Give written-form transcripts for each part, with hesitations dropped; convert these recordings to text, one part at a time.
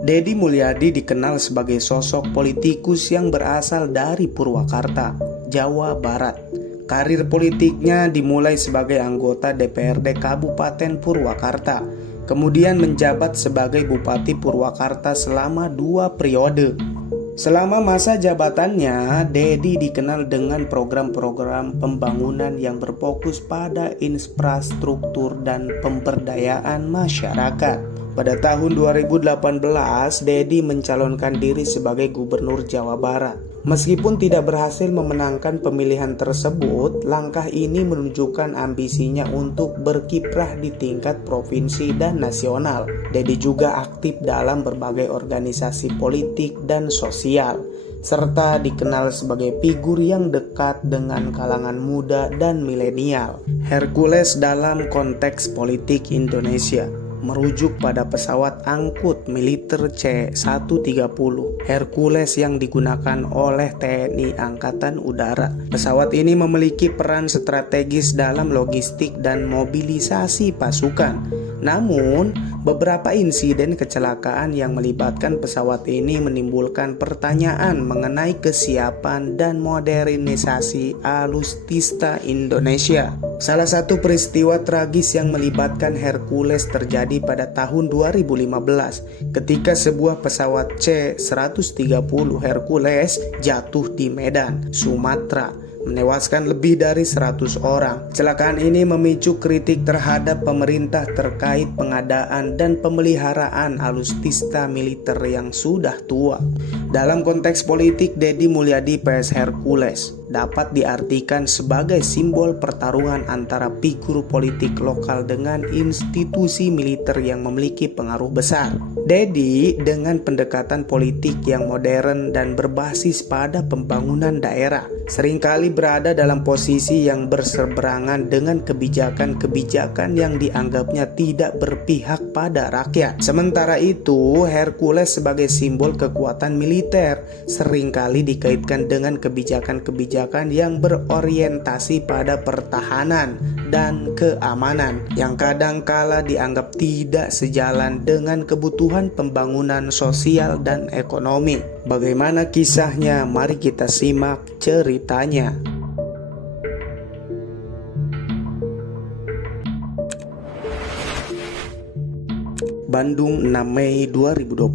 Deddy Mulyadi dikenal sebagai sosok politikus yang berasal dari Purwakarta, Jawa Barat. Karir politiknya dimulai sebagai anggota DPRD Kabupaten Purwakarta, kemudian menjabat sebagai Bupati Purwakarta selama 2 periode. Selama masa jabatannya, Deddy dikenal dengan program-program pembangunan yang berfokus pada infrastruktur dan pemberdayaan masyarakat. Pada tahun 2018, Deddy mencalonkan diri sebagai Gubernur Jawa Barat. Meskipun tidak berhasil memenangkan pemilihan tersebut, langkah ini menunjukkan ambisinya untuk berkiprah di tingkat provinsi dan nasional. Deddy juga aktif dalam berbagai organisasi politik dan sosial, serta dikenal sebagai figur yang dekat dengan kalangan muda dan milenial. Hercules dalam konteks politik Indonesia merujuk pada pesawat angkut militer C-130 Hercules yang digunakan oleh TNI Angkatan Udara. Pesawat ini memiliki peran strategis dalam logistik dan mobilisasi pasukan. Namun, beberapa insiden kecelakaan yang melibatkan pesawat ini menimbulkan pertanyaan mengenai kesiapan dan modernisasi alutsista Indonesia. Salah satu peristiwa tragis yang melibatkan Hercules terjadi pada tahun 2015 ketika sebuah pesawat C-130 Hercules jatuh di Medan, Sumatera, menewaskan lebih dari 100 orang. Kecelakaan ini memicu kritik terhadap pemerintah terkait pengadaan dan pemeliharaan alutsista militer yang sudah tua. Dalam konteks politik, Deddy Mulyadi vs Hercules dapat diartikan sebagai simbol pertarungan antara figur politik lokal dengan institusi militer yang memiliki pengaruh besar. Deddy dengan pendekatan politik yang modern dan berbasis pada pembangunan daerah seringkali berada dalam posisi yang berseberangan dengan kebijakan-kebijakan yang dianggapnya tidak berpihak pada rakyat. Sementara itu, Hercules sebagai simbol kekuatan militer seringkali dikaitkan dengan kebijakan-kebijakan yang berorientasi pada pertahanan dan keamanan yang kadangkala dianggap tidak sejalan dengan kebutuhan pembangunan sosial dan ekonomi. Bagaimana kisahnya? Mari kita simak ceritanya. Bandung, 6 Mei 2025.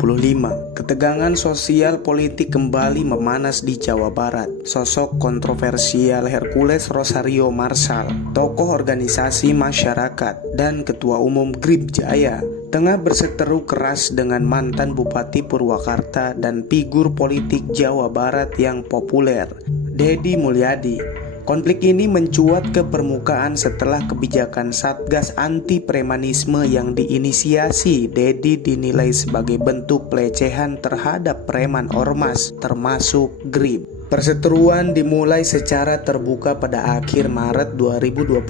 Ketegangan sosial politik kembali memanas di Jawa Barat. Sosok kontroversial Hercules Rosario Marsal, tokoh organisasi masyarakat dan ketua umum GRIB Jaya, tengah berseteru keras dengan mantan Bupati Purwakarta dan figur politik Jawa Barat yang populer, Deddy Mulyadi. Konflik ini mencuat ke permukaan setelah kebijakan Satgas Anti Premanisme yang diinisiasi Deddy dinilai sebagai bentuk pelecehan terhadap preman ormas, termasuk GRIB. Perseteruan dimulai secara terbuka pada akhir Maret 2025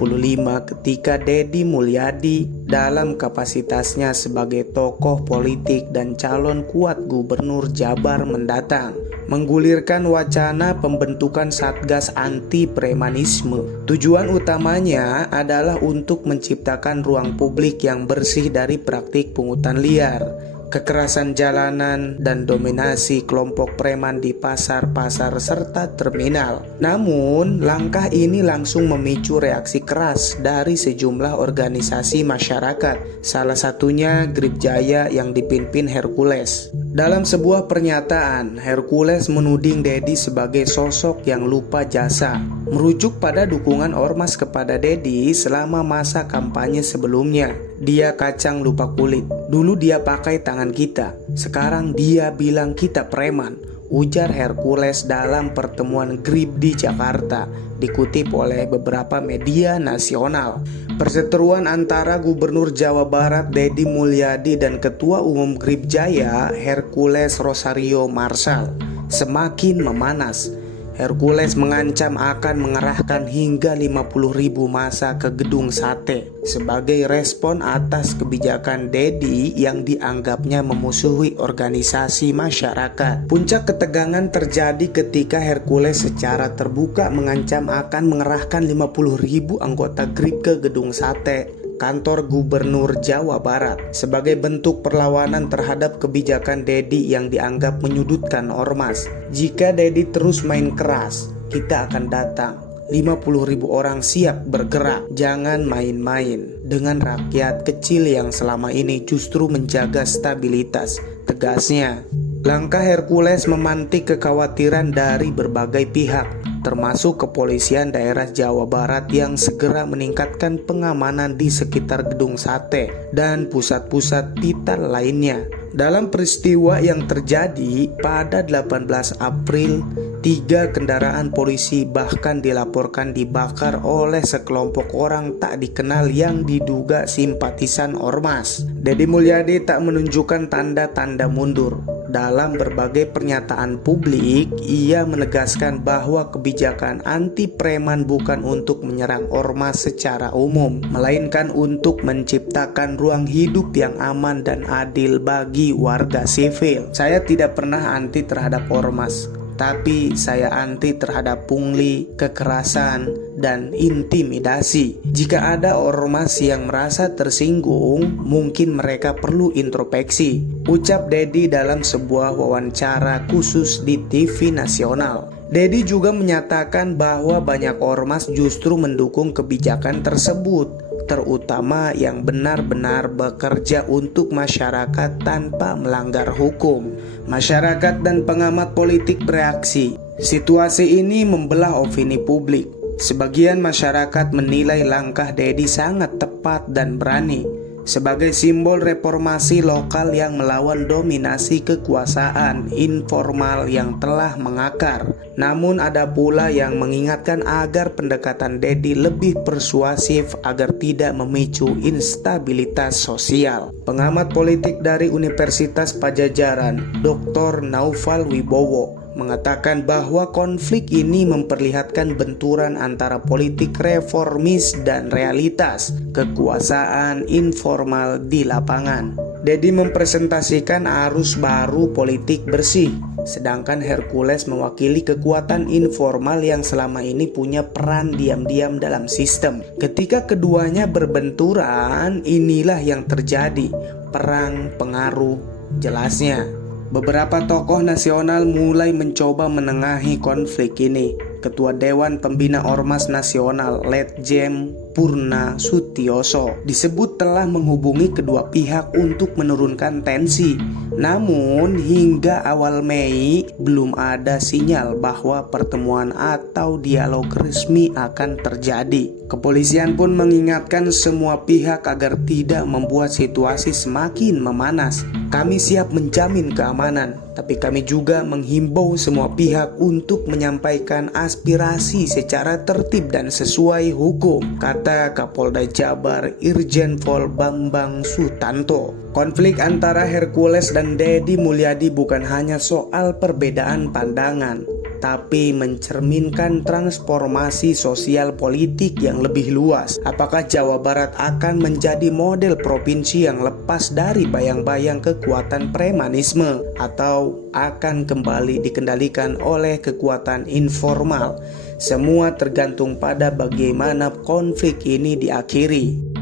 ketika Deddy Mulyadi dalam kapasitasnya sebagai tokoh politik dan calon kuat Gubernur Jabar mendatang menggulirkan wacana pembentukan Satgas Anti Premanisme. Tujuan utamanya adalah untuk menciptakan ruang publik yang bersih dari praktik pungutan liar, kekerasan jalanan, dan dominasi kelompok preman di pasar-pasar serta terminal. Namun, langkah ini langsung memicu reaksi keras dari sejumlah organisasi masyarakat, salah satunya GRIB Jaya yang dipimpin Hercules. Dalam sebuah pernyataan, Hercules menuding Deddy sebagai sosok yang lupa jasa, merujuk pada dukungan ormas kepada Deddy selama masa kampanye sebelumnya. Dia kacang lupa kulit. Dulu dia pakai tangan kita, sekarang dia bilang kita preman, ujar Hercules dalam pertemuan GRIB di Jakarta, dikutip oleh beberapa media nasional. Perseteruan antara Gubernur Jawa Barat Deddy Mulyadi dan Ketua Umum GRIB Jaya Hercules Rosario Marsal semakin memanas. Hercules mengancam akan mengerahkan hingga 50.000 massa ke Gedung Sate sebagai respon atas kebijakan Deddy yang dianggapnya memusuhi organisasi masyarakat. Puncak ketegangan terjadi ketika Hercules secara terbuka mengancam akan mengerahkan 50.000 anggota GRIB ke Gedung Sate kantor Gubernur Jawa Barat, sebagai bentuk perlawanan terhadap kebijakan Dedi yang dianggap menyudutkan ormas. Jika Dedi terus main keras, kita akan datang. 50.000 orang siap bergerak. Jangan main-main dengan rakyat kecil yang selama ini justru menjaga stabilitas, tegasnya. Langkah Hercules memantik kekhawatiran dari berbagai pihak, termasuk kepolisian daerah Jawa Barat yang segera meningkatkan pengamanan di sekitar Gedung Sate dan pusat-pusat vital lainnya. Dalam peristiwa yang terjadi pada 18 April, 3 kendaraan polisi bahkan dilaporkan dibakar oleh sekelompok orang tak dikenal yang diduga simpatisan ormas. Deddy Mulyadi tak menunjukkan tanda-tanda mundur. Dalam berbagai pernyataan publik, ia menegaskan bahwa kebijakan anti preman bukan untuk menyerang ormas secara umum, melainkan untuk menciptakan ruang hidup yang aman dan adil bagi warga sivil. Saya tidak pernah anti terhadap ormas, tapi saya anti terhadap pungli, kekerasan, dan intimidasi. Jika ada ormas yang merasa tersinggung, mungkin mereka perlu introspeksi, ucap Dedi dalam sebuah wawancara khusus di TV nasional. Dedi juga menyatakan bahwa banyak ormas justru mendukung kebijakan tersebut, terutama yang benar-benar bekerja untuk masyarakat tanpa melanggar hukum. Masyarakat dan pengamat politik bereaksi. Situasi ini membelah opini publik. Sebagian masyarakat menilai langkah Dedi sangat tepat dan berani, sebagai simbol reformasi lokal yang melawan dominasi kekuasaan informal yang telah mengakar. Namun ada pula yang mengingatkan agar pendekatan Dedi lebih persuasif agar tidak memicu instabilitas sosial. Pengamat politik dari Universitas Padjadjaran, Dr. Naufal Wibowo, mengatakan bahwa konflik ini memperlihatkan benturan antara politik reformis dan realitas kekuasaan informal di lapangan. Dedi mempresentasikan arus baru politik bersih, sedangkan Hercules mewakili kekuatan informal yang selama ini punya peran diam-diam dalam sistem. Ketika keduanya berbenturan, inilah yang terjadi, perang pengaruh, jelasnya. Beberapa tokoh nasional mulai mencoba menengahi konflik ini. Ketua Dewan Pembina Ormas Nasional Letjen Purna Sutioso disebut telah menghubungi kedua pihak untuk menurunkan tensi. Namun hingga awal Mei belum ada sinyal bahwa pertemuan atau dialog resmi akan terjadi. Kepolisian pun mengingatkan semua pihak agar tidak membuat situasi semakin memanas. Kami siap menjamin keamanan, tapi kami juga menghimbau semua pihak untuk menyampaikan aspirasi secara tertib dan sesuai hukum, kata Kapolda Jabar Irjen Pol Bambang Sutanto. Konflik antara Hercules dan Dedi Mulyadi bukan hanya soal perbedaan pandangan, tapi mencerminkan transformasi sosial politik yang lebih luas. Apakah Jawa Barat akan menjadi model provinsi yang lepas dari bayang-bayang kekuatan premanisme, atau akan kembali dikendalikan oleh kekuatan informal? Semua tergantung pada bagaimana konflik ini diakhiri.